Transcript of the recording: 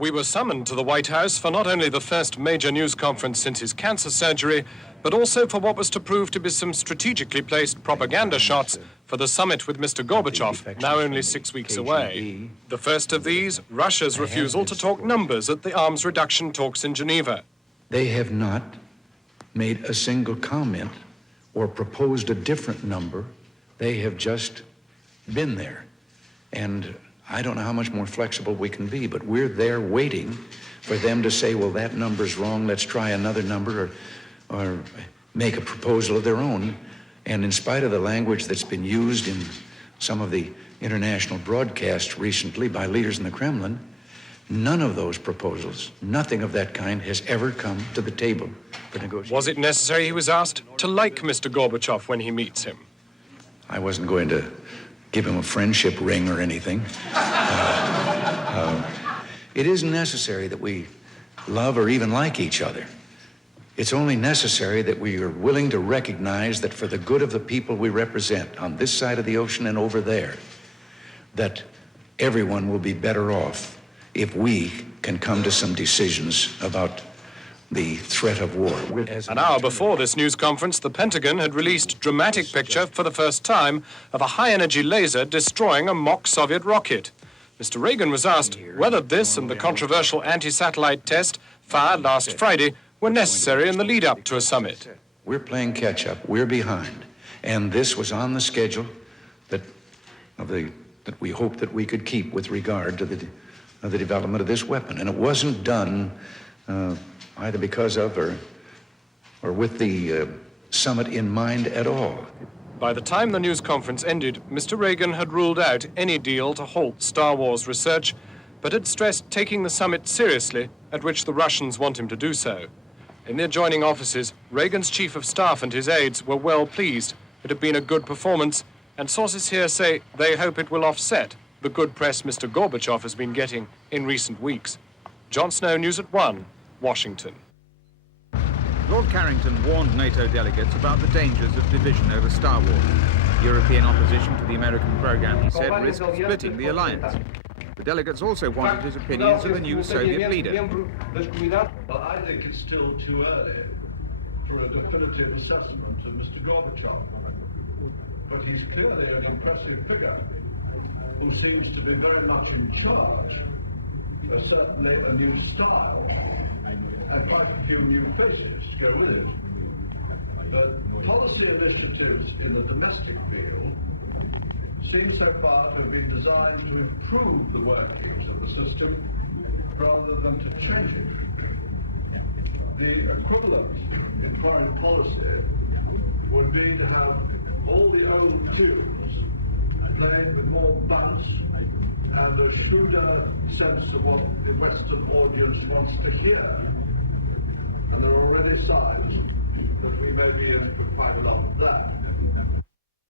We were summoned to the White House for not only the first major news conference since his cancer surgery, but also for what was to prove to be some strategically placed propaganda shots for the summit with Mr. Gorbachev, now only 6 weeks away. The first of these, Russia's refusal to talk numbers at the arms reduction talks in Geneva. They have not made a single comment or proposed a different number. They have just been there. And I don't know how much more flexible we can be, but we're there waiting for them to say, well, that number's wrong, let's try another number, or make a proposal of their own. And in spite of the language that's been used in some of the international broadcasts recently by leaders in the Kremlin, none of those proposals, nothing of that kind has ever come to the table for negotiation. Was it necessary, he was asked, to like Mr. Gorbachev when he meets him? I wasn't going to give him a friendship ring or anything. It isn't necessary that we love or even like each other. It's only necessary that we are willing to recognize that for the good of the people we represent on this side of the ocean and over there, that everyone will be better off if we can come to some decisions about the threat of war. An hour before this news conference, the Pentagon had released a dramatic picture for the first time of a high-energy laser destroying a mock Soviet rocket. Mr. Reagan was asked whether this and the controversial anti-satellite test fired last Friday were necessary in the lead-up to a summit. We're playing catch-up. We're behind. And this was on the schedule that we hoped that we could keep with regard to the development of this weapon. And it wasn't done either because of or with the summit in mind at all. By the time the news conference ended, Mr. Reagan had ruled out any deal to halt Star Wars research, but had stressed taking the summit seriously, at which the Russians want him to do so. In the adjoining offices, Reagan's chief of staff and his aides were well pleased. It had been a good performance, and sources here say they hope it will offset the good press Mr. Gorbachev has been getting in recent weeks. Jon Snow, News at 1, Washington. Lord Carrington warned NATO delegates about the dangers of division over Star Wars. European opposition to the American program, he said, risked splitting the alliance. The delegates also wanted his opinions of the new Soviet leader. Well, I think it's still too early for a definitive assessment of Mr. Gorbachev. But he's clearly an impressive figure who seems to be very much in charge. There's certainly a new style and quite a few new faces to go with it. But policy initiatives in the domestic field seem so far to have been designed to improve the workings of the system rather than to change it. The equivalent in foreign policy would be to have all the old tunes played with more bounce and a shrewder sense of what the Western audience wants to hear. And there are already signs that we may be in for quite a lot of that.